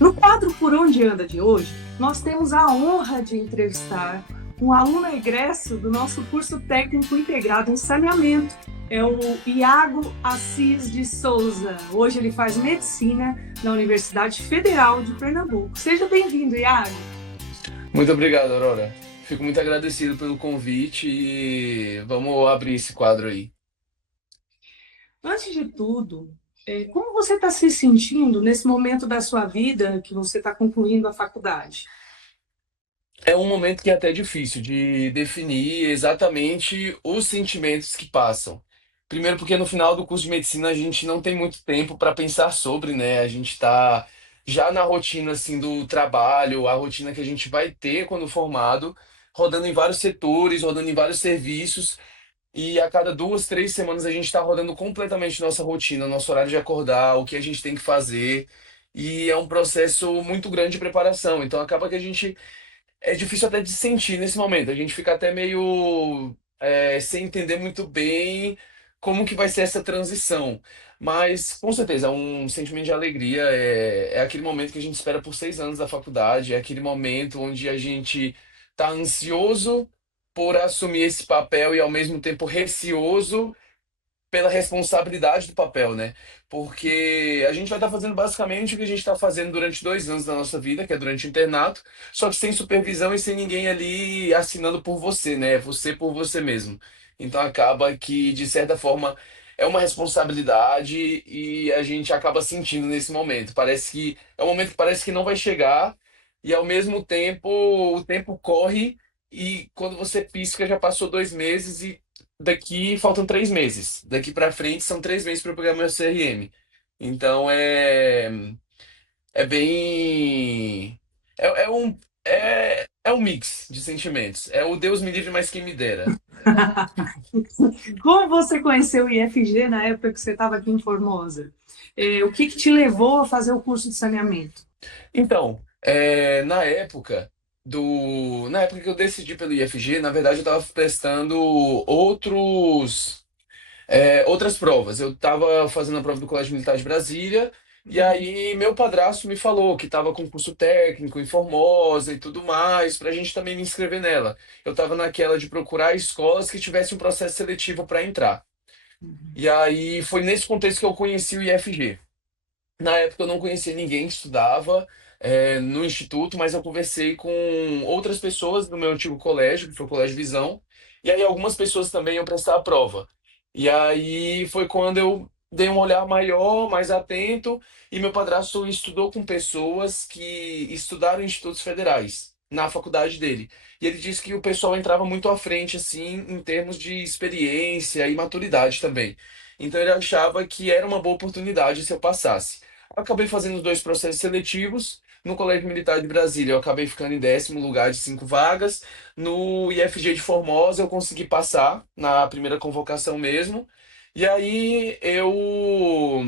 No quadro Por Onde Anda de hoje, nós temos a honra de entrevistar um aluno egresso do nosso curso técnico integrado em saneamento. É o Iago Assis de Souza. Hoje ele faz medicina na Universidade Federal de Pernambuco. Seja bem-vindo, Iago. Muito obrigado, Aurora. Fico muito agradecido pelo convite e vamos abrir esse quadro aí. Antes de tudo, como você está se sentindo nesse momento da sua vida que você está concluindo a faculdade? É um momento que é até difícil de definir exatamente os sentimentos que passam. Primeiro, porque no final do curso de medicina a gente não tem muito tempo para pensar sobre, né? A gente está já na rotina assim do trabalho, a rotina que a gente vai ter quando formado, rodando em vários setores, rodando em vários serviços. E a cada 2, 3 semanas a gente está rodando completamente nossa rotina, nosso horário de acordar, o que a gente tem que fazer. E é um processo muito grande de preparação. Então acaba que a gente. É difícil até de sentir nesse momento. A gente fica até meio sem entender muito bem como que vai ser essa transição. Mas com certeza é um sentimento de alegria. É aquele momento que a gente espera por 6 anos da faculdade. É aquele momento onde a gente está ansioso por assumir esse papel e ao mesmo tempo receoso pela responsabilidade do papel, né? Porque a gente vai estar fazendo basicamente o que a gente está fazendo durante 2 anos da nossa vida, que é durante o internato, só que sem supervisão e sem ninguém ali assinando por você, né? Você por você mesmo. Então acaba que, de certa forma, é uma responsabilidade e a gente acaba sentindo nesse momento. Parece que é um momento que parece que não vai chegar e ao mesmo tempo o tempo corre e quando você pisca já passou 2 meses e daqui faltam 3 meses. Daqui pra frente são 3 meses para eu pegar meu CRM. Então é bem. É um mix de sentimentos. É o Deus me livre, mas quem me dera. Como você conheceu o IFG na época que você estava aqui em Formosa? O que te levou a fazer o curso de saneamento? Então, na época que eu decidi pelo IFG, na verdade eu estava prestando outras provas. Eu estava fazendo a prova do Colégio Militar de Brasília, e aí meu padrasto me falou que estava com curso técnico em Formosa e tudo mais, para a gente também me inscrever nela. Eu estava naquela de procurar escolas que tivessem um processo seletivo para entrar. E aí foi nesse contexto que eu conheci o IFG. Na época eu não conhecia ninguém que estudava no instituto, mas eu conversei com outras pessoas do meu antigo colégio, que foi o Colégio Visão, e aí algumas pessoas também iam prestar a prova. E aí foi quando eu dei um olhar maior, mais atento, e meu padrasto estudou com pessoas que estudaram em institutos federais, na faculdade dele. E ele disse que o pessoal entrava muito à frente, assim, em termos de experiência e maturidade também. Então ele achava que era uma boa oportunidade se eu passasse. Acabei fazendo os 2 processos seletivos. No Colégio Militar de Brasília, eu acabei ficando em 10º lugar de 5 vagas. No IFG de Formosa, eu consegui passar na primeira convocação mesmo. E aí eu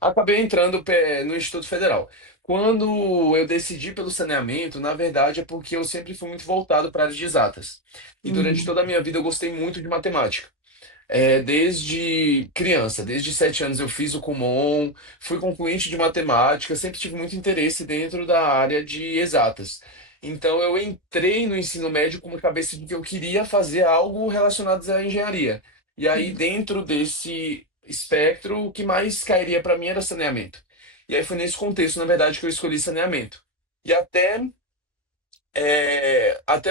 acabei entrando no Instituto Federal. Quando eu decidi pelo saneamento, na verdade é porque eu sempre fui muito voltado para a área de exatas. E durante Uhum. toda a minha vida eu gostei muito de matemática. Desde criança, desde 7 anos eu fiz o Kumon, fui concluinte de matemática, sempre tive muito interesse dentro da área de exatas. Então eu entrei no ensino médio com a cabeça de que eu queria fazer algo relacionado à engenharia. E aí dentro desse espectro, o que mais cairia para mim era saneamento. E aí foi nesse contexto, na verdade, que eu escolhi saneamento. E até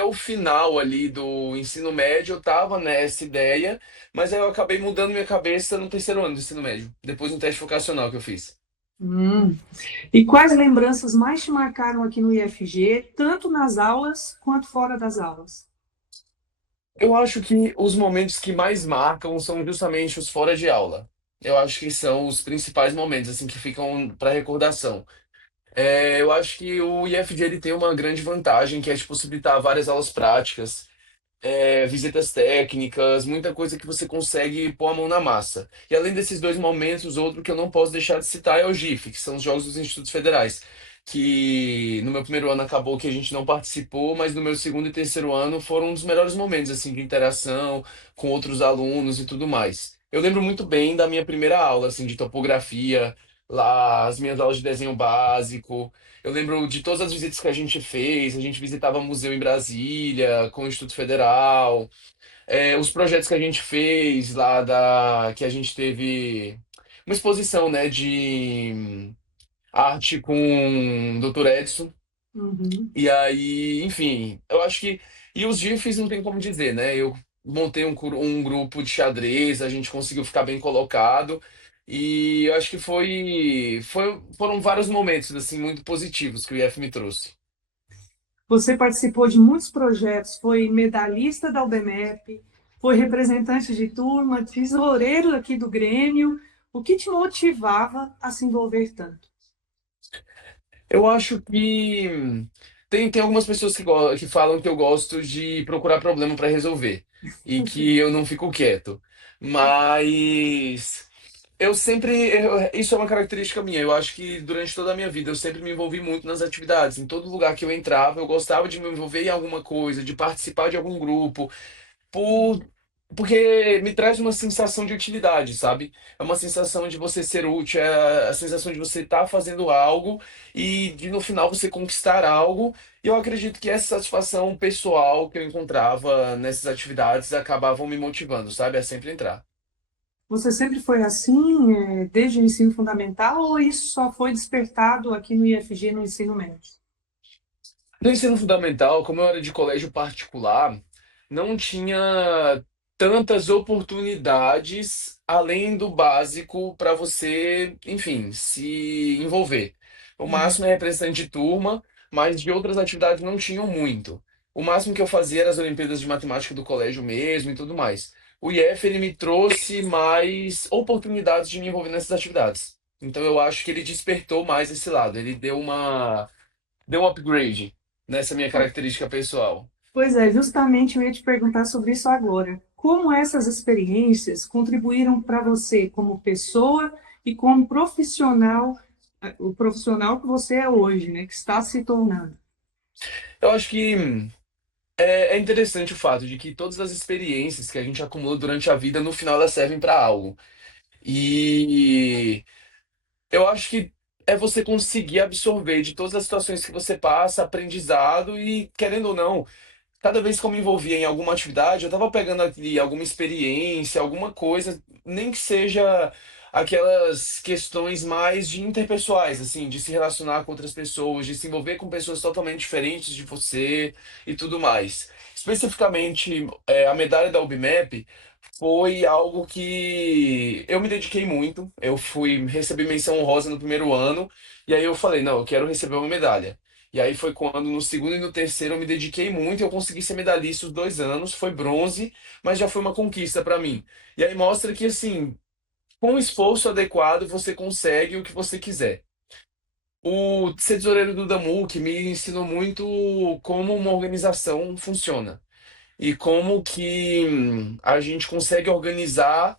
o final ali do ensino médio eu tava nessa ideia, mas aí eu acabei mudando minha cabeça no terceiro ano do ensino médio, depois do teste vocacional que eu fiz. Hum. E quais lembranças mais te marcaram aqui no IFG, tanto nas aulas quanto fora das aulas? Eu acho que os momentos que mais marcam são justamente os fora de aula. Eu acho que são os principais momentos assim que ficam para recordação. Eu acho que o IFG ele tem uma grande vantagem que é de possibilitar várias aulas práticas. Visitas técnicas, muita coisa que você consegue pôr a mão na massa. E além desses 2 momentos, outro que eu não posso deixar de citar é o GIF, que são os Jogos dos Institutos Federais, que no meu primeiro ano acabou que a gente não participou, mas no meu segundo e terceiro ano foram um dos melhores momentos assim de interação com outros alunos e tudo mais. Eu lembro muito bem da minha primeira aula assim de topografia. lá as minhas aulas de desenho básico. Eu lembro de todas as visitas que a gente visitava museu em Brasília, com o Instituto Federal, os projetos que a gente fez lá que a gente teve uma exposição, né, de arte com o Dr. Edson. Uhum. E aí, enfim, eu acho que. E os GIFs não tem como dizer, né? Eu montei um grupo de xadrez, a gente conseguiu ficar bem colocado. E eu acho que foram vários momentos, assim, muito positivos que o IF me trouxe. Você participou de muitos projetos, foi medalhista da UBMEP, foi representante de turma, tesoureiro aqui do Grêmio. O que te motivava a se envolver tanto? Eu acho que tem algumas pessoas que falam que eu gosto de procurar problema para resolver e que eu não fico quieto. Mas isso é uma característica minha. Eu acho que durante toda a minha vida eu sempre me envolvi muito nas atividades. Em todo lugar que eu entrava, eu gostava de me envolver em alguma coisa, de participar de algum grupo por, porque me traz uma sensação de utilidade, sabe? É uma sensação de você ser útil, é a sensação de você estar fazendo algo e de no final você conquistar algo. E eu acredito que essa satisfação pessoal que eu encontrava nessas atividades acabavam me motivando, sabe? A sempre entrar. Você sempre foi assim, desde o ensino fundamental, ou isso só foi despertado aqui no IFG, no ensino médio? No ensino fundamental, como eu era de colégio particular, não tinha tantas oportunidades além do básico para você, enfim, se envolver. O Uhum. máximo é representante de turma, mas de outras atividades não tinham muito. O máximo que eu fazia era as Olimpíadas de Matemática do colégio mesmo e tudo mais. O IF, ele me trouxe mais oportunidades de me envolver nessas atividades. Então eu acho que ele despertou mais esse lado. Ele deu um upgrade nessa minha característica pessoal. Pois é, justamente eu ia te perguntar sobre isso agora. Como essas experiências contribuíram para você como pessoa e como profissional, o profissional que você é hoje, né, que está se tornando? Eu acho que é interessante o fato de que todas as experiências que a gente acumula durante a vida, no final elas servem para algo. E eu acho que é você conseguir absorver de todas as situações que você passa, aprendizado e, querendo ou não, cada vez que eu me envolvia em alguma atividade, eu estava pegando ali alguma experiência, alguma coisa, nem que seja aquelas questões mais de interpessoais, assim, de se relacionar com outras pessoas, de se envolver com pessoas totalmente diferentes de você e tudo mais. Especificamente, a medalha da UBMEP foi algo que eu me dediquei muito. Eu recebi menção honrosa no primeiro ano, e aí eu falei, não, eu quero receber uma medalha. E aí foi quando no segundo e no terceiro eu me dediquei muito, eu consegui ser medalhista os 2 anos, foi bronze, mas já foi uma conquista para mim. E aí mostra que assim, com o esforço adequado você consegue o que você quiser. O ser tesoureiro do Damu, que me ensinou muito como uma organização funciona e como que a gente consegue organizar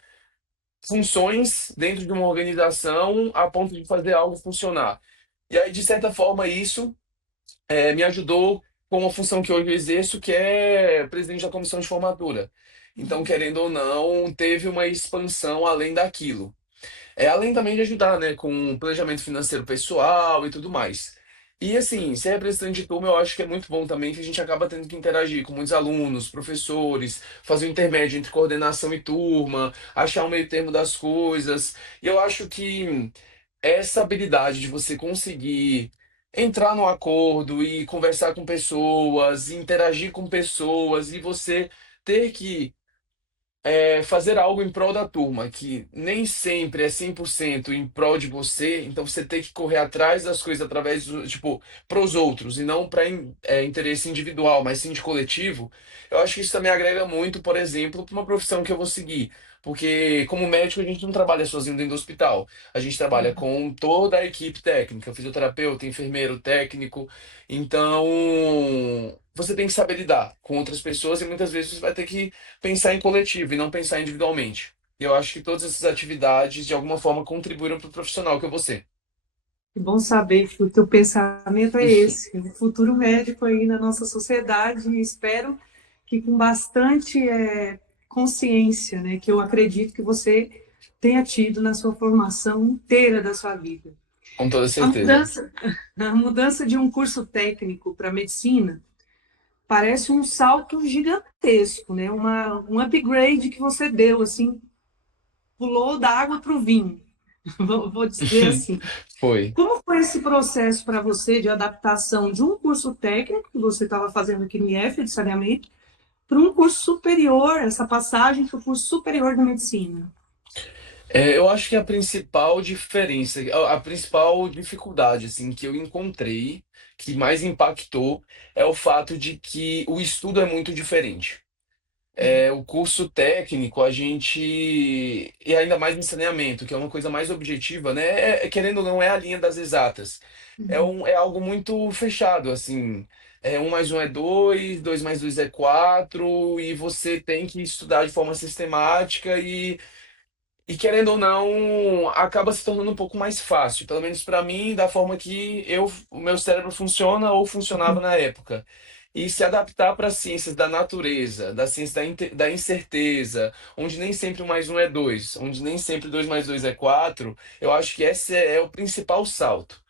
funções dentro de uma organização a ponto de fazer algo funcionar. E aí, de certa forma, isso me ajudou com a função que hoje eu exerço, que é presidente da comissão de formatura. Então, querendo ou não, teve uma expansão além daquilo. Além também de ajudar, né, com planejamento financeiro pessoal e tudo mais. E assim, ser representante de turma eu acho que é muito bom também, que a gente acaba tendo que interagir com muitos alunos, professores, fazer o intermédio entre coordenação e turma, achar o meio termo das coisas. E eu acho que essa habilidade de você conseguir entrar no acordo e conversar com pessoas, interagir com pessoas e você ter que fazer algo em prol da turma, que nem sempre é 100% em prol de você, então você tem que correr atrás das coisas através do, tipo, pros outros, e não para interesse individual, mas sim de coletivo. Eu acho que isso também agrega muito, por exemplo, para uma profissão que eu vou seguir. Porque, como médico, a gente não trabalha sozinho dentro do hospital. A gente trabalha com toda a equipe técnica, fisioterapeuta, enfermeiro, técnico. Então, você tem que saber lidar com outras pessoas e muitas vezes você vai ter que pensar em coletivo e não pensar individualmente. E eu acho que todas essas atividades, de alguma forma, contribuíram para o profissional que eu vou ser. Que bom saber que o teu pensamento é esse, o futuro médico aí na nossa sociedade, e espero que com bastante consciência, né, que eu acredito que você tenha tido na sua formação inteira da sua vida. Com toda A certeza. mudança, a mudança de um curso técnico para medicina parece um salto gigantesco, né? Um upgrade que você deu, assim, pulou da água para o vinho, vou dizer assim. Foi. Como foi esse processo para você de adaptação de um curso técnico que você estava fazendo aqui no IF de saneamento para um curso superior, essa passagem para o curso superior de medicina? Eu acho que a principal diferença, a principal dificuldade assim que eu encontrei, que mais impactou, é o fato de que o estudo é muito diferente. O curso técnico, a gente, e ainda mais em saneamento, que é uma coisa mais objetiva, né? Querendo ou não, é a linha das exatas. É algo muito fechado, assim. Um mais um é dois, dois mais dois é quatro, e você tem que estudar de forma sistemática e querendo ou não, acaba se tornando um pouco mais fácil, pelo menos para mim, da forma que o meu cérebro funciona ou funcionava na época. E se adaptar para as ciências da natureza, da ciência da incerteza, onde nem sempre um mais um é dois, onde nem sempre dois mais dois é quatro, eu acho que esse é o principal salto.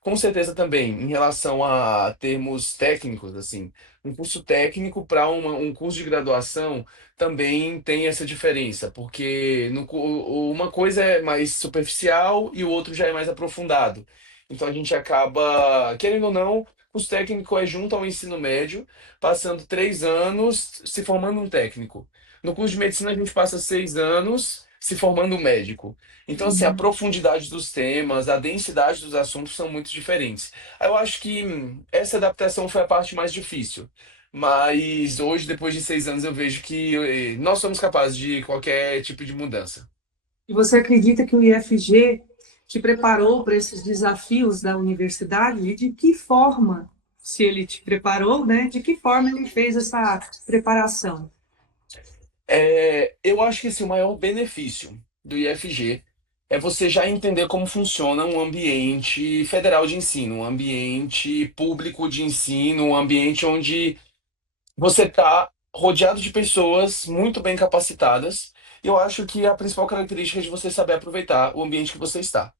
Com certeza também, em relação a termos técnicos, assim, um curso técnico para um curso de graduação também tem essa diferença, porque uma coisa é mais superficial e o outro já é mais aprofundado. Então a gente acaba, querendo ou não, curso técnico é junto ao ensino médio, passando 3 anos se formando um técnico. No curso de medicina a gente passa 6 anos se formando um médico. Então, assim, a Uhum. profundidade dos temas, a densidade dos assuntos são muito diferentes. Aí eu acho que essa adaptação foi a parte mais difícil. Mas hoje, depois de 6 anos, eu vejo que nós somos capazes de qualquer tipo de mudança. E você acredita que o IFG te preparou para esses desafios da universidade? E de que forma, se ele te preparou, né? De que forma ele fez essa preparação? Eu acho que assim, o maior benefício do IFG é você já entender como funciona um ambiente federal de ensino, um ambiente público de ensino, um ambiente onde você está rodeado de pessoas muito bem capacitadas. E eu acho que a principal característica é de você saber aproveitar o ambiente que você está.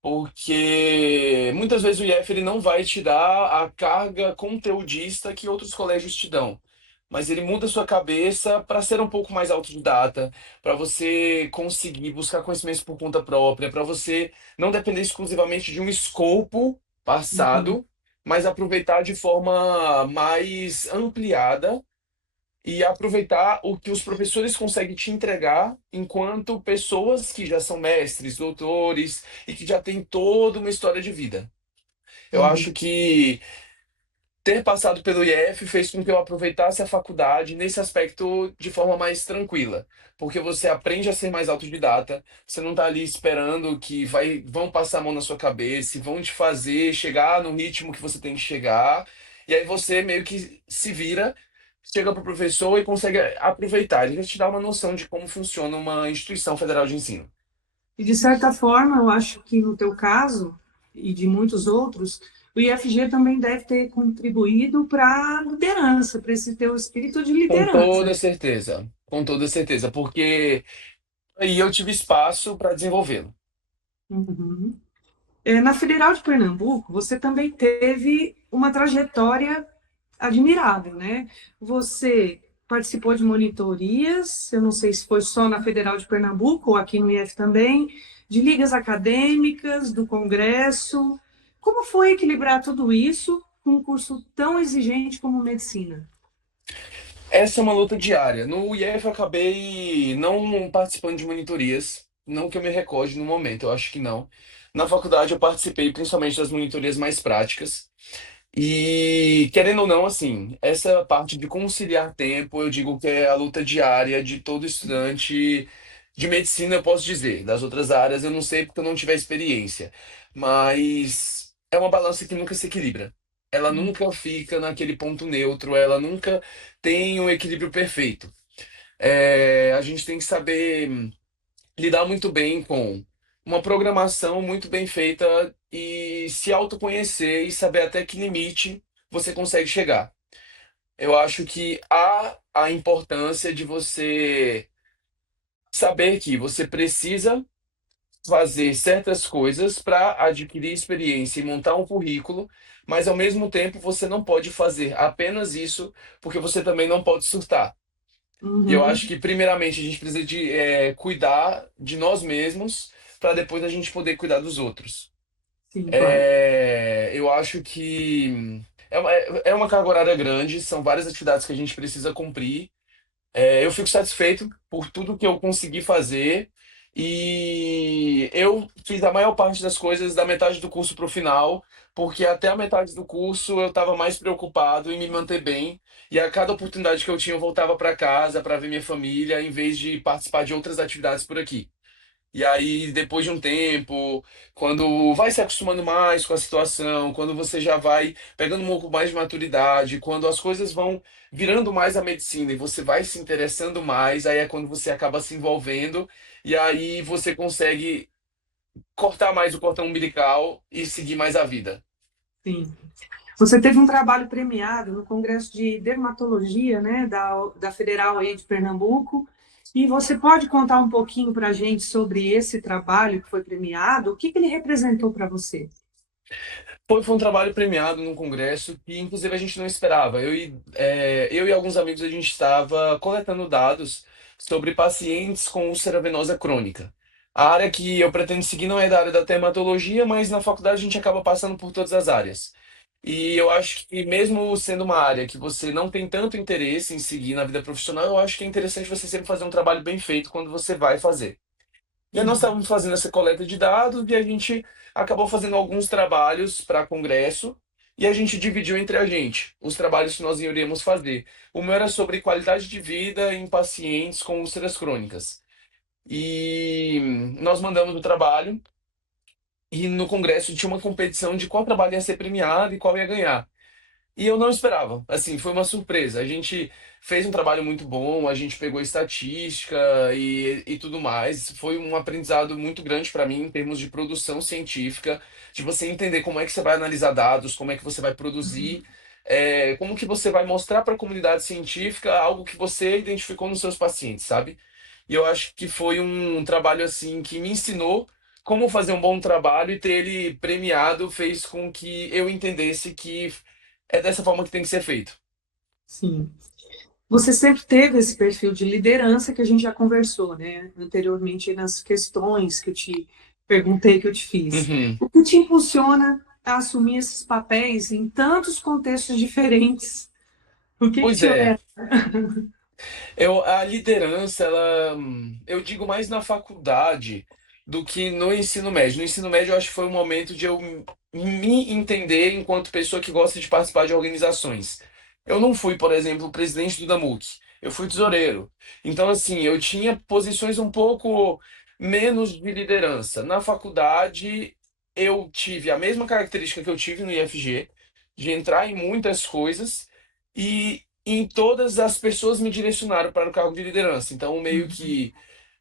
Porque muitas vezes o IF ele não vai te dar a carga conteudista que outros colégios te dão. Mas ele muda a sua cabeça para ser um pouco mais autodidata, para você conseguir buscar conhecimentos por conta própria, para você não depender exclusivamente de um escopo Uhum, passado, mas aproveitar de forma mais ampliada e aproveitar o que os professores conseguem te entregar enquanto pessoas que já são mestres, doutores e que já têm toda uma história de vida. Eu uhum. acho que ter passado pelo IF fez com que eu aproveitasse a faculdade nesse aspecto de forma mais tranquila, porque você aprende a ser mais autodidata, você não está ali esperando que vão passar a mão na sua cabeça e vão te fazer chegar no ritmo que você tem que chegar, e aí você meio que se vira, chega para o professor e consegue aproveitar. Ele vai te dar uma noção de como funciona uma instituição federal de ensino. E de certa forma, eu acho que no teu caso e de muitos outros, o IFG também deve ter contribuído para a liderança, para esse teu espírito de liderança. Com toda certeza, porque aí eu tive espaço para desenvolvê-lo. Uhum. Na Federal de Pernambuco, você também teve uma trajetória admirável, né? Você participou de monitorias, eu não sei se foi só na Federal de Pernambuco ou aqui no IF também, de ligas acadêmicas, do Congresso. Como foi equilibrar tudo isso com um curso tão exigente como medicina? Essa é uma luta diária. No IF eu acabei não participando de monitorias, não que eu me recorde no momento, eu acho que não. Na faculdade eu participei principalmente das monitorias mais práticas. E querendo ou não, assim, essa parte de conciliar tempo, eu digo que é a luta diária de todo estudante de medicina, eu posso dizer. Das outras áreas eu não sei porque eu não tive a experiência. Mas é uma balança que nunca se equilibra. Ela nunca fica naquele ponto neutro, ela nunca tem um equilíbrio perfeito. A gente tem que saber lidar muito bem com uma programação muito bem feita e se autoconhecer e saber até que limite você consegue chegar. Eu acho que há a importância de você saber que você precisa fazer certas coisas para adquirir experiência e montar um currículo, mas ao mesmo tempo você não pode fazer apenas isso, porque você também não pode surtar. E eu acho Uhum. que, primeiramente, a gente precisa de cuidar de nós mesmos para depois a gente poder cuidar dos outros. Sim, claro. Eu acho que é uma carga horária grande, são várias atividades que a gente precisa cumprir. Eu fico satisfeito por tudo que eu consegui fazer e eu fiz a maior parte das coisas da metade do curso para o final, porque até a metade do curso eu estava mais preocupado em me manter bem e a cada oportunidade que eu tinha eu voltava para casa para ver minha família, em vez de participar de outras atividades por aqui. E aí, depois de um tempo, quando vai se acostumando mais com a situação, quando você já vai pegando um pouco mais de maturidade, quando as coisas vão virando mais a medicina e você vai se interessando mais, aí é quando você acaba se envolvendo e aí você consegue cortar mais o cordão umbilical e seguir mais a vida. Sim. Você teve um trabalho premiado no Congresso de Dermatologia, né, da Federal aí de Pernambuco, e você pode contar um pouquinho para a gente sobre esse trabalho que foi premiado? O que que ele representou para você? Foi um trabalho premiado num congresso que, inclusive, a gente não esperava. Eu e alguns amigos, a gente estava coletando dados sobre pacientes com úlcera venosa crônica. A área que eu pretendo seguir não é da área da dermatologia, mas na faculdade a gente acaba passando por todas as áreas. E eu acho que, mesmo sendo uma área que você não tem tanto interesse em seguir na vida profissional, eu acho que é interessante você sempre fazer um trabalho bem feito quando você vai fazer. E aí nós Uhum. estávamos fazendo essa coleta de dados e a gente acabou fazendo alguns trabalhos para congresso e a gente dividiu entre a gente os trabalhos que nós iríamos fazer. O meu era sobre qualidade de vida em pacientes com úlceras crônicas. E nós mandamos o trabalho e no congresso tinha uma competição de qual trabalho ia ser premiado e qual ia ganhar. E eu não esperava. Assim, foi uma surpresa. A gente fez um trabalho muito bom, a gente pegou estatística e tudo mais. Foi um aprendizado muito grande para mim em termos de produção científica, de você entender como é que você vai analisar dados, como é que você vai produzir, como que você vai mostrar para a comunidade científica algo que você identificou nos seus pacientes, sabe? E eu acho que foi um trabalho assim que me ensinou como fazer um bom trabalho e ter ele premiado fez com que eu entendesse que é dessa forma que tem que ser feito. Sim. Você sempre teve esse perfil de liderança que a gente já conversou, né, anteriormente nas questões que eu te perguntei, que eu te fiz. Uhum. O que te impulsiona a assumir esses papéis em tantos contextos diferentes? O que que Pois te é, leva? a liderança, eu digo mais na faculdade do que no ensino médio. No ensino médio, eu acho que foi um momento de eu me entender enquanto pessoa que gosta de participar de organizações. Eu não fui, por exemplo, presidente do DAMUC, eu fui tesoureiro. Então, assim, eu tinha posições um pouco menos de liderança. Na faculdade, eu tive a mesma característica que eu tive no IFG, de entrar em muitas coisas. E em todas as pessoas me direcionaram para o cargo de liderança. Então, meio que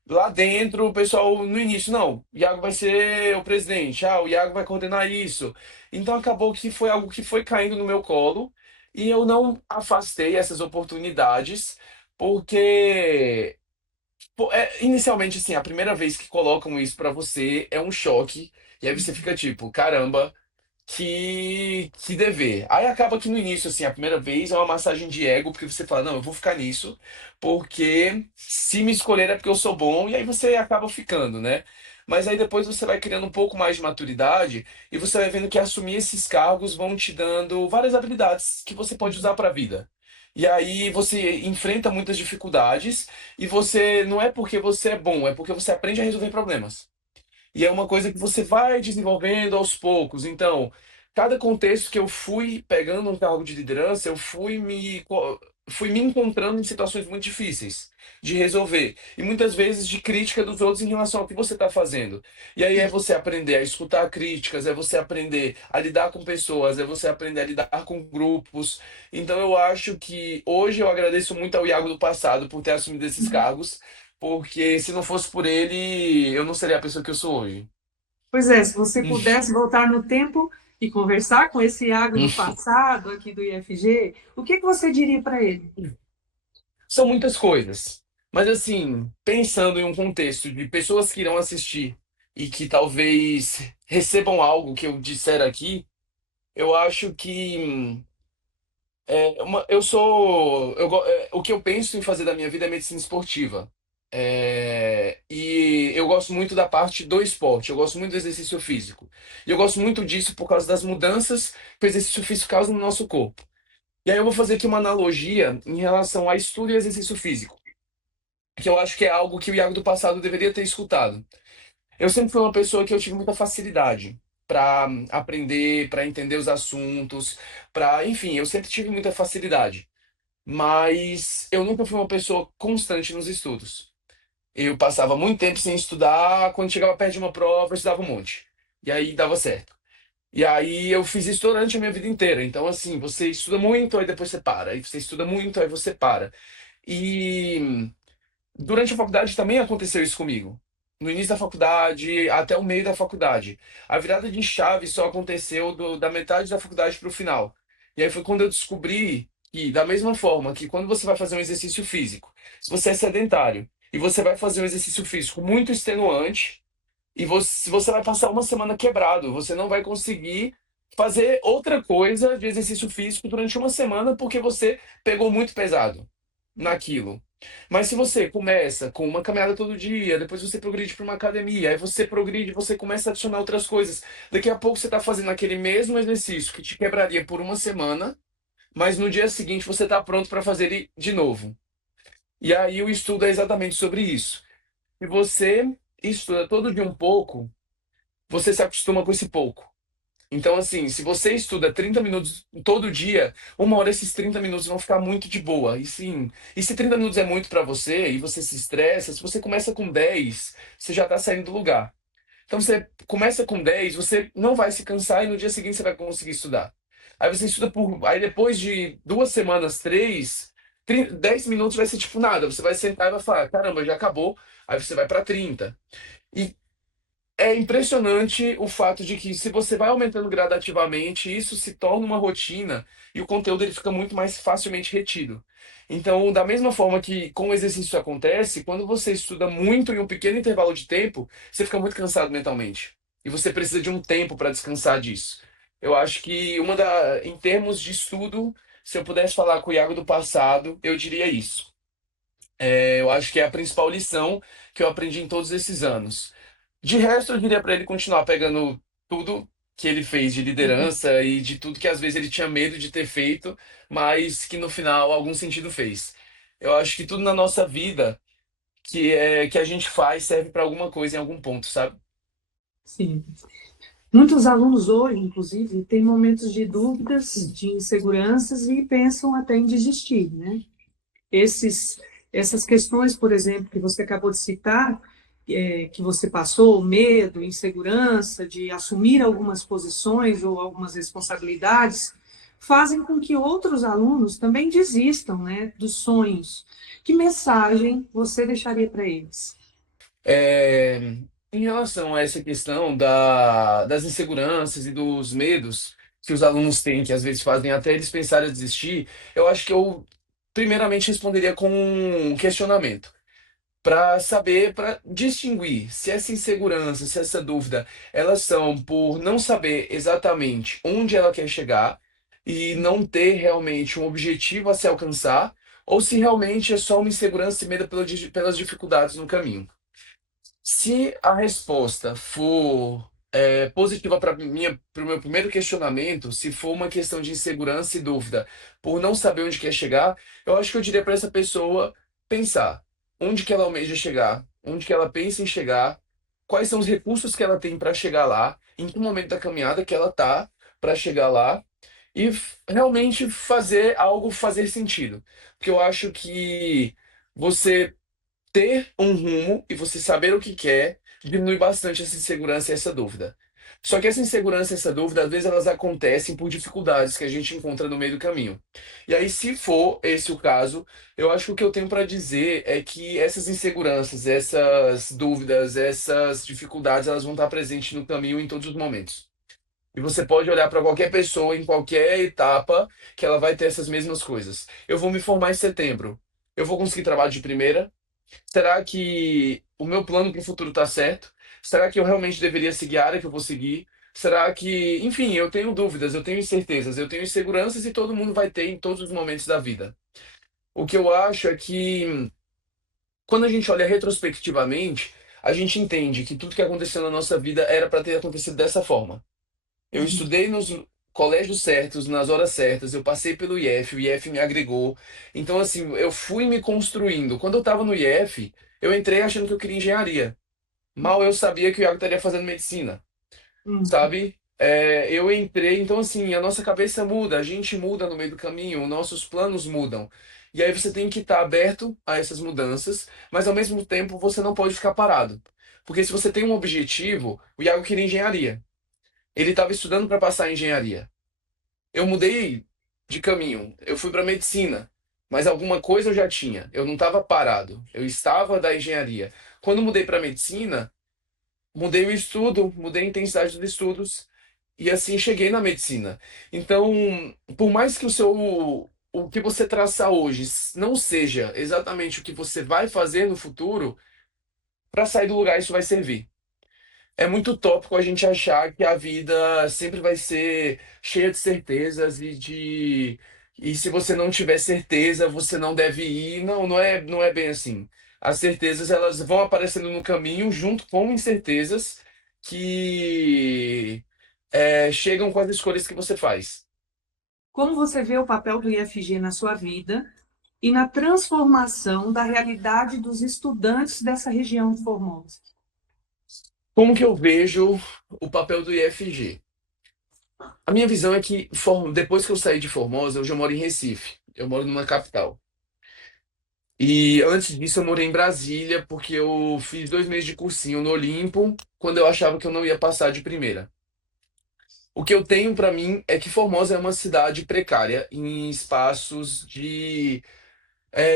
lá dentro, o pessoal no início, não, o Iago vai ser o presidente, o Iago vai coordenar isso. Então, acabou que foi algo que foi caindo no meu colo e eu não afastei essas oportunidades, porque pô, inicialmente, assim, a primeira vez que colocam isso para você é um choque, e aí você fica tipo, caramba. Que dever. Aí acaba que no início, assim, a primeira vez é uma massagem de ego, porque você fala, não, eu vou ficar nisso, porque se me escolher é porque eu sou bom, e aí você acaba ficando, né? Mas aí depois você vai criando um pouco mais de maturidade e você vai vendo que assumir esses cargos vão te dando várias habilidades que você pode usar para a vida. E aí você enfrenta muitas dificuldades e você não é porque você é bom, é porque você aprende a resolver problemas. E é uma coisa que você vai desenvolvendo aos poucos. Então, cada contexto que eu fui pegando um cargo de liderança, fui me encontrando em situações muito difíceis de resolver. E muitas vezes de crítica dos outros em relação ao que você está fazendo. E aí é você aprender a escutar críticas, é você aprender a lidar com pessoas, é você aprender a lidar com grupos. Então eu acho que hoje eu agradeço muito ao Iago do passado por ter assumido esses cargos, porque se não fosse por ele, eu não seria a pessoa que eu sou hoje. Pois é, se você pudesse voltar no tempo e conversar com esse Iago do passado, aqui do IFG, o que que você diria para ele? São muitas coisas. Mas assim, pensando em um contexto de pessoas que irão assistir e que talvez recebam algo que eu disser aqui, eu acho que o que eu penso em fazer da minha vida é medicina esportiva. E eu gosto muito da parte do esporte, eu gosto muito do exercício físico. E eu gosto muito disso por causa das mudanças que o exercício físico causa no nosso corpo. E aí eu vou fazer aqui uma analogia em relação a estudo e exercício físico, que eu acho que é algo que o Iago do passado deveria ter escutado. Eu sempre fui uma pessoa que eu tive muita facilidade para aprender, para entender os assuntos, enfim, eu sempre tive muita facilidade. Mas eu nunca fui uma pessoa constante nos estudos. Eu passava muito tempo sem estudar, quando chegava perto de uma prova, eu estudava um monte. E aí dava certo. E aí eu fiz isso durante a minha vida inteira. Então, assim, você estuda muito, aí depois você para. Aí você estuda muito, aí você para. E durante a faculdade também aconteceu isso comigo. No início da faculdade, até o meio da faculdade. A virada de chave só aconteceu da metade da faculdade para o final. E aí foi quando eu descobri que, da mesma forma que quando você vai fazer um exercício físico, se você é sedentário e você vai fazer um exercício físico muito extenuante, você vai passar uma semana quebrado, você não vai conseguir fazer outra coisa de exercício físico durante uma semana porque você pegou muito pesado naquilo. Mas se você começa com uma caminhada todo dia, depois você progride para uma academia, aí você progride, você começa a adicionar outras coisas. Daqui a pouco você está fazendo aquele mesmo exercício que te quebraria por uma semana, mas no dia seguinte você está pronto para fazer ele de novo. E aí o estudo é exatamente sobre isso. Se você estuda todo dia um pouco, você se acostuma com esse pouco. Então, assim, se você estuda 30 minutos todo dia, uma hora esses 30 minutos vão ficar muito de boa. E sim, e se 30 minutos é muito pra você e você se estressa, se você começa com 10, você já tá saindo do lugar. Então, você começa com 10, você não vai se cansar e no dia seguinte você vai conseguir estudar. Aí você estuda aí depois de 2 semanas, 3, 10 minutos vai ser tipo nada. Você vai sentar e vai falar, caramba, já acabou. Aí você vai pra 30. E é impressionante o fato de que se você vai aumentando gradativamente, isso se torna uma rotina e o conteúdo ele fica muito mais facilmente retido. Então, da mesma forma que com o exercício isso acontece, quando você estuda muito em um pequeno intervalo de tempo, você fica muito cansado mentalmente. E você precisa de um tempo para descansar disso. Eu acho que em termos de estudo, se eu pudesse falar com o Iago do passado, eu diria isso. Eu acho que é a principal lição que eu aprendi em todos esses anos. De resto, eu diria para ele continuar pegando tudo que ele fez de liderança e de tudo que às vezes ele tinha medo de ter feito, mas que no final algum sentido fez. Eu acho que tudo na nossa vida que a gente faz serve para alguma coisa em algum ponto, sabe? Sim. Muitos alunos hoje, inclusive, têm momentos de dúvidas, de inseguranças e pensam até em desistir, né? Esses, essas questões, por exemplo, que você acabou de citar, que você passou, medo, insegurança de assumir algumas posições ou algumas responsabilidades, fazem com que outros alunos também desistam, né, dos sonhos. Que mensagem você deixaria para eles? É, Em relação a essa questão das inseguranças e dos medos que os alunos têm, que às vezes fazem até eles pensarem em desistir, eu acho que eu primeiramente responderia com um questionamento. Para saber, para distinguir se essa insegurança, se essa dúvida, elas são por não saber exatamente onde ela quer chegar e não ter realmente um objetivo a se alcançar, ou se realmente é só uma insegurança e medo pelas dificuldades no caminho. Se a resposta for positiva para o meu primeiro questionamento, se for uma questão de insegurança e dúvida por não saber onde quer chegar, eu acho que eu diria para essa pessoa pensar onde que ela almeja chegar, onde que ela pensa em chegar, quais são os recursos que ela tem para chegar lá, em que momento da caminhada que ela está para chegar lá e realmente fazer algo fazer sentido. Porque eu acho que você ter um rumo e você saber o que quer diminui bastante essa insegurança e essa dúvida. Só que essa insegurança e essa dúvida, às vezes, elas acontecem por dificuldades que a gente encontra no meio do caminho. E aí, se for esse o caso, eu acho que o que eu tenho para dizer é que essas inseguranças, essas dúvidas, essas dificuldades, elas vão estar presentes no caminho em todos os momentos. E você pode olhar para qualquer pessoa em qualquer etapa que ela vai ter essas mesmas coisas. Eu vou me formar em setembro. Eu vou conseguir trabalho de primeira? Será que o meu plano para o futuro está certo? Será que eu realmente deveria seguir a área que eu vou seguir? Será que, enfim, eu tenho dúvidas, eu tenho incertezas, eu tenho inseguranças e todo mundo vai ter em todos os momentos da vida. O que eu acho é que quando a gente olha retrospectivamente, a gente entende que tudo que aconteceu na nossa vida era para ter acontecido dessa forma. Eu Uhum. estudei nos colégios certos, nas horas certas, eu passei pelo IF, o IF me agregou. Então, assim, eu fui me construindo. Quando eu estava no IF, eu entrei achando que eu queria engenharia. Mal eu sabia que o Iago estaria fazendo medicina, Uhum. sabe? É, eu entrei, então assim, a nossa cabeça muda, a gente muda no meio do caminho, nossos planos mudam. E aí você tem que estar aberto a essas mudanças, mas ao mesmo tempo você não pode ficar parado. Porque se você tem um objetivo, o Iago queria engenharia. Ele estava estudando para passar em engenharia. Eu mudei de caminho, eu fui para medicina, mas alguma coisa eu já tinha. Eu não estava parado, eu estava da engenharia. Quando mudei para medicina, mudei o estudo, mudei a intensidade dos estudos e assim cheguei na medicina. Então, por mais que o que você traçar hoje não seja exatamente o que você vai fazer no futuro, para sair do lugar isso vai servir. É muito utópico a gente achar que a vida sempre vai ser cheia de certezas e se você não tiver certeza, você não deve ir. Não, não é bem assim. As certezas elas vão aparecendo no caminho junto com incertezas que chegam com as escolhas que você faz. Como você vê o papel do IFG na sua vida e na transformação da realidade dos estudantes dessa região de Formosa? Como que eu vejo o papel do IFG? A minha visão é que depois que eu saí de Formosa, hoje eu moro em Recife. Eu moro numa capital. E antes disso eu morei em Brasília, porque eu fiz 2 meses de cursinho no Olimpo, quando eu achava que eu não ia passar de primeira. O que eu tenho para mim é que Formosa é uma cidade precária em espaços de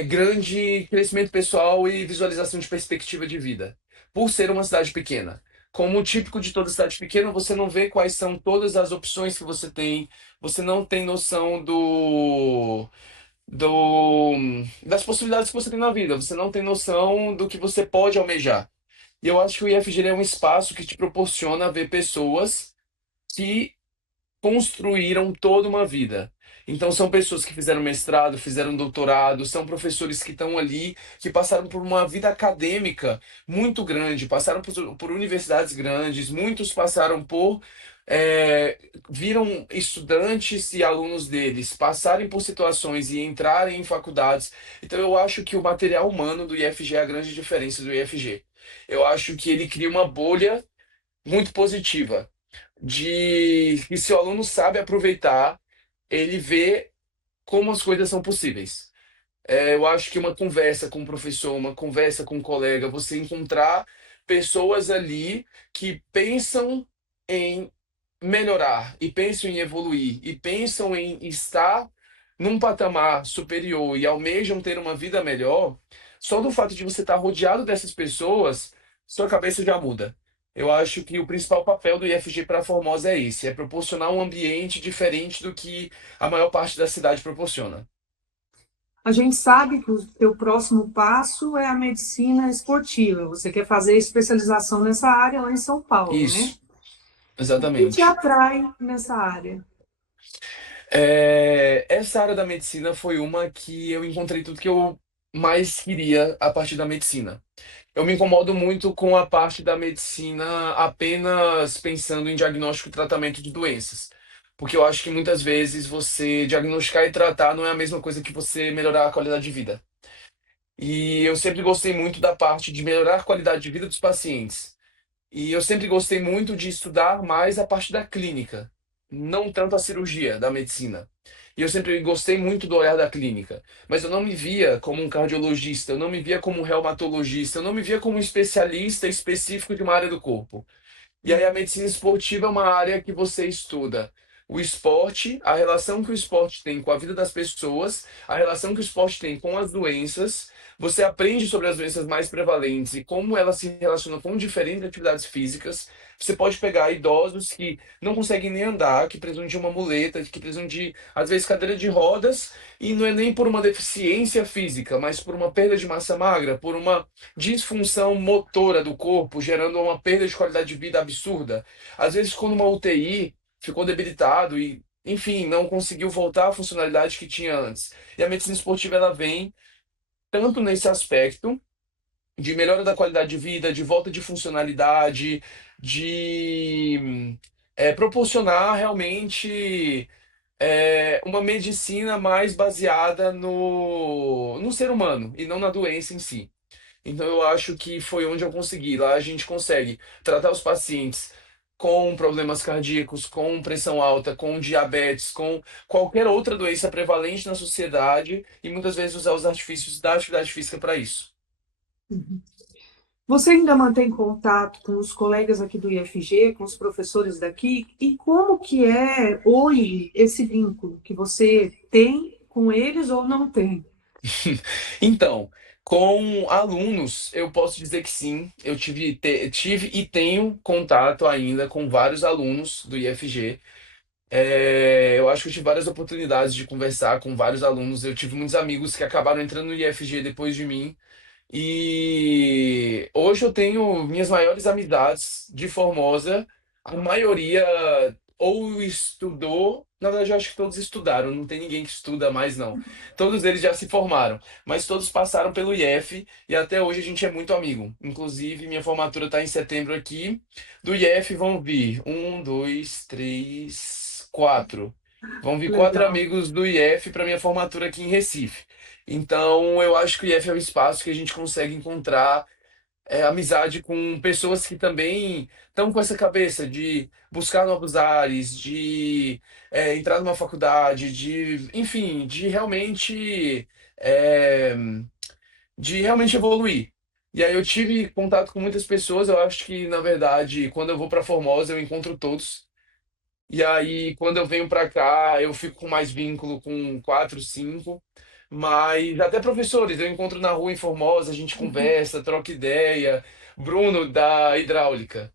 grande crescimento pessoal e visualização de perspectiva de vida, por ser uma cidade pequena. Como típico de toda cidade pequena, você não vê quais são todas as opções que você não tem noção das possibilidades que você tem na vida. Você não tem noção do que você pode almejar. E eu acho que o IFG é um espaço que te proporciona ver pessoas que construíram toda uma vida. Então, são pessoas que fizeram mestrado, fizeram doutorado, são professores que estão ali, que passaram por uma vida acadêmica muito grande, passaram por universidades grandes, muitos passaram por. é, Viram estudantes e alunos deles passarem por situações e entrarem em faculdades. Então, eu acho que o material humano do IFG é a grande diferença do IFG. Eu acho que ele cria uma bolha muito positiva de que se o aluno sabe aproveitar, ele vê como as coisas são possíveis. Eu acho que uma conversa com o professor, uma conversa com um colega, você encontrar pessoas ali que pensam em melhorar e pensam em evoluir e pensam em estar num patamar superior e almejam ter uma vida melhor, só do fato de você estar rodeado dessas pessoas, sua cabeça já muda. Eu acho que o principal papel do IFG para Formosa é esse, é proporcionar um ambiente diferente do que a maior parte da cidade proporciona. A gente sabe que o seu próximo passo é a medicina esportiva. Você quer fazer especialização nessa área lá em São Paulo, né? Isso, O que te exatamente. atrai nessa área? Essa área da medicina foi uma que eu encontrei tudo que eu mais queria a partir da medicina. Eu me incomodo muito com a parte da medicina apenas pensando em diagnóstico e tratamento de doenças. Porque eu acho que muitas vezes você diagnosticar e tratar não é a mesma coisa que você melhorar a qualidade de vida. E eu sempre gostei muito da parte de melhorar a qualidade de vida dos pacientes. E eu sempre gostei muito de estudar mais a parte da clínica, não tanto a cirurgia da medicina. E eu sempre gostei muito do olhar da clínica, mas eu não me via como um cardiologista, eu não me via como um reumatologista, eu não me via como um especialista específico de uma área do corpo. E aí a medicina esportiva é uma área que você estuda o esporte, a relação que o esporte tem com a vida das pessoas, a relação que o esporte tem com as doenças, você aprende sobre as doenças mais prevalentes e como elas se relacionam com diferentes atividades físicas. Você pode pegar idosos que não conseguem nem andar, que precisam de uma muleta, que precisam de, às vezes, cadeira de rodas, e não é nem por uma deficiência física, mas por uma perda de massa magra, por uma disfunção motora do corpo, gerando uma perda de qualidade de vida absurda. Às vezes, quando uma UTI ficou debilitado e, enfim, não conseguiu voltar à funcionalidade que tinha antes. E a medicina esportiva ela vem tanto nesse aspecto de melhora da qualidade de vida, de volta de funcionalidade, de proporcionar realmente uma medicina mais baseada no ser humano e não na doença em si. Então eu acho que foi onde eu consegui. Lá a gente consegue tratar os pacientes com problemas cardíacos, com pressão alta, com diabetes, com qualquer outra doença prevalente na sociedade e muitas vezes usar os artifícios da atividade física para isso. Uhum. Você ainda mantém contato com os colegas aqui do IFG, com os professores daqui? E como que é hoje esse vínculo que você tem com eles ou não tem? Então, com alunos, eu posso dizer que sim. Eu tive e tenho contato ainda com vários alunos do IFG. Eu acho que eu tive várias oportunidades de conversar com vários alunos. Eu tive muitos amigos que acabaram entrando no IFG depois de mim. E hoje eu tenho minhas maiores amizades de Formosa. A maioria ou estudou, na verdade eu acho que todos estudaram, não tem ninguém que estuda mais não. Todos eles já se formaram, mas todos passaram pelo IF e até hoje a gente é muito amigo. Inclusive, minha formatura está em setembro aqui. Do IF vão vir um, dois, três, quatro. Vão vir quatro Legal. amigos do IF para minha formatura aqui em Recife. Então, eu acho que o IF é um espaço que a gente consegue encontrar amizade com pessoas que também estão com essa cabeça de buscar novos ares, de entrar numa faculdade, enfim, é, de realmente evoluir. E aí eu tive contato com muitas pessoas, eu acho que, na verdade, quando eu vou para Formosa, eu encontro todos. E aí, quando eu venho pra cá, eu fico com mais vínculo com quatro, cinco. Mas até professores, eu encontro na rua em Formosa, a gente conversa, troca ideia. Bruno, da hidráulica.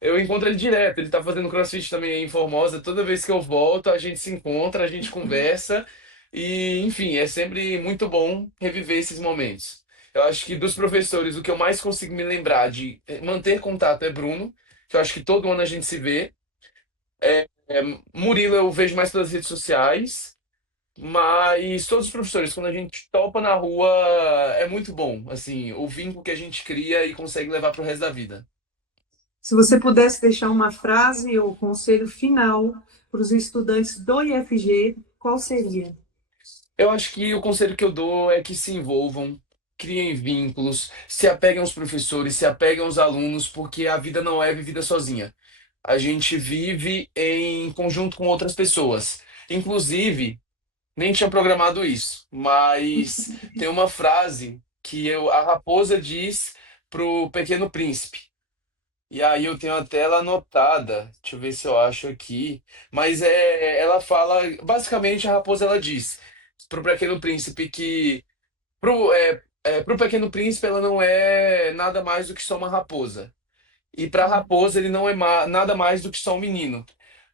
Eu encontro ele direto, ele tá fazendo CrossFit também aí em Formosa. Toda vez que eu volto, a gente se encontra, a gente conversa. E, enfim, é sempre muito bom reviver esses momentos. Eu acho que dos professores, o que eu mais consigo me lembrar de manter contato é Bruno, que eu acho que todo ano a gente se vê. É, Murilo eu vejo mais pelas redes sociais, mas todos os professores, quando a gente topa na rua, é muito bom, assim, o vínculo que a gente cria e consegue levar para o resto da vida. Se você pudesse deixar uma frase ou conselho final para os estudantes do IFG, qual seria? Eu acho que o conselho que eu dou é que se envolvam, criem vínculos, se apeguem aos professores, se apeguem aos alunos, porque a vida não é vivida sozinha. A gente vive em conjunto com outras pessoas. Inclusive, nem tinha programado isso, mas tem uma frase a raposa diz pro Pequeno Príncipe. E aí eu tenho até ela anotada. Deixa eu ver se eu acho aqui. Mas ela fala, basicamente a raposa ela diz pro Pequeno Príncipe que pro Pequeno Príncipe ela não é nada mais do que só uma raposa. E para a raposa ele não é nada mais do que só um menino.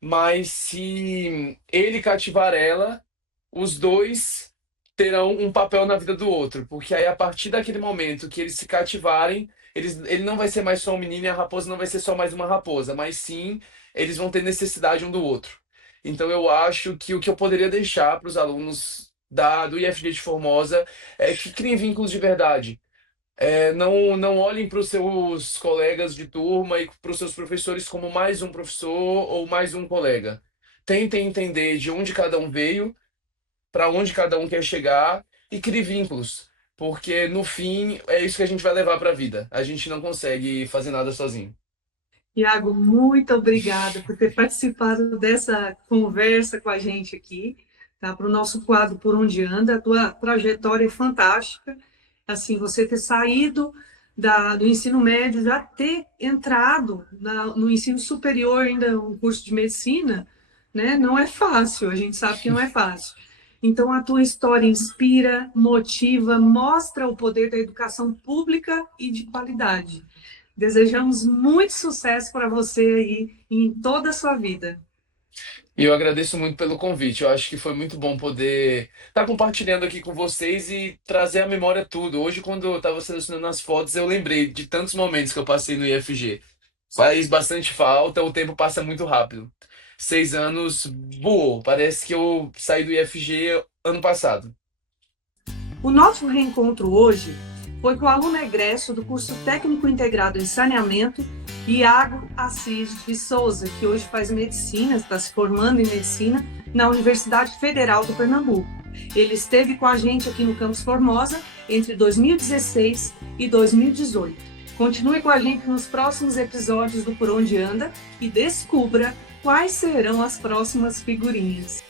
Mas se ele cativar ela, os dois terão um papel na vida do outro, porque aí a partir daquele momento que eles se cativarem, ele não vai ser mais só um menino e a raposa não vai ser só mais uma raposa, mas sim eles vão ter necessidade um do outro. Então eu acho que o que eu poderia deixar para os alunos do IFG de Formosa é que criem vínculos de verdade. Não olhem para os seus colegas de turma e para os seus professores como mais um professor ou mais um colega. Tentem entender de onde cada um veio, para onde cada um quer chegar e crie vínculos, porque no fim é isso que a gente vai levar para a vida. A gente não consegue fazer nada sozinho. Iago, muito obrigada por ter participado dessa conversa com a gente aqui, tá? Para o nosso quadro Por Onde Anda, a tua trajetória é fantástica. Assim, você ter saído do ensino médio, já ter entrado no ensino superior, ainda um curso de medicina, né? Não é fácil, a gente sabe que não é fácil. Então, a tua história inspira, motiva, mostra o poder da educação pública e de qualidade. Desejamos muito sucesso para você aí em toda a sua vida. E eu agradeço muito pelo convite. Eu acho que foi muito bom poder estar compartilhando aqui com vocês e trazer à memória tudo. Hoje, quando eu estava selecionando as fotos, eu lembrei de tantos momentos que eu passei no IFG. Faz bastante falta, o tempo passa muito rápido. 6 anos voou. Parece que eu saí do IFG ano passado. O nosso reencontro hoje foi com o aluno egresso do curso técnico integrado em saneamento, Iago Assis de Souza, que hoje faz medicina, está se formando em medicina na Universidade Federal do Pernambuco. Ele esteve com a gente aqui no Campus Formosa entre 2016 e 2018. Continue com a gente nos próximos episódios do Por Onde Anda e descubra quais serão as próximas figurinhas.